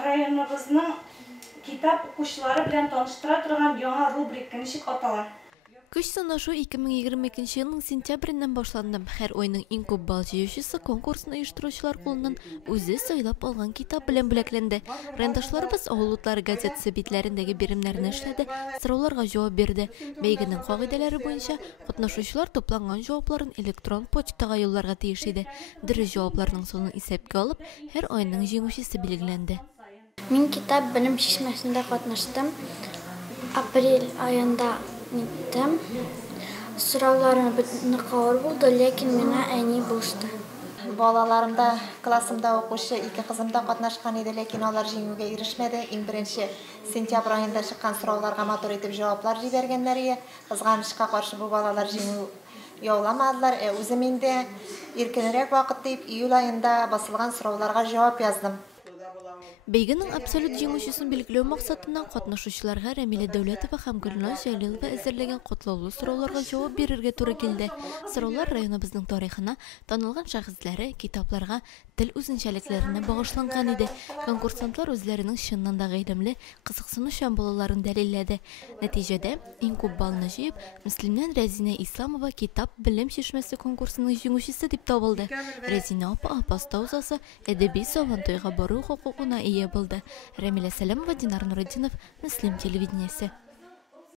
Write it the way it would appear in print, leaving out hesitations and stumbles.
Rayonumuzun kitap kuşları bilen tanıştıra turgan яңа рубрика ничек атала? Кыш санашу 2022 елның сентябреннән башланды. Һәр айның иң күп балл җыючысы конкурсын оештыручылар кулыннан үзе сайлап алган китап белән бүләкләнде. Рәндашларыбыз авыл утлары газетасы битләрендәге биремнәрне эшләде, сорауларга җавап бирде. Бәйгенең кагыйдәләре буенча катнашучылар топланган җавапларын электрон почтага юлларга тиеш иде. Дөрес җавапларның санын исәпкә алып, һәр айның җиңүчесе билгеләнде. Мин китап белем чишмәсендә катнаштым. Апрель аенда иттем. Сорауларым бик авыр булды, ләкин миңа әни булышты. Балаларымда, классымда укучы ике кызым да катнашкан иде, ләкин алар җиңүгә ирешмәде. Иң беренче сентябрь аенда чыккан сорауларга матур итеп җаваплар җибәргәннәр. Кызганычка каршы бу балалар җиңү яуламадылар. Үзем инде иркенрәк вакыт дип июль аенда басылган сорауларга җавап яздым. Бәйгенең абсолют җиңүчесен билгеләү максатыннан катнашучыларга Рәмилә Дәүләтова һәм Гөлназ Җәлилова әзерләгән катлаулы сорауларга җавап бирергә туры килде. Сораулар районыбызның тарихына, танылган шәхесләре, китапларга, тел үзенчәлекләренә багышланган иде. Конкурсантлар үзләренең чыннан да гыйлемле, кызыксынучан булуларын дәлилләде. Нәтиҗәдә иң күп баллны җыеп, Мөслимнән Рәзинә Исламова китап белем чишмәсе конкурсының җиңүчесе дип табылды. Рәзинә апа апаста узасы әдәби сабантуйга бару хокукына ия булды. Рәмилә Сәләмова, Динар Нуретдинов, Мөслим телевидениесе.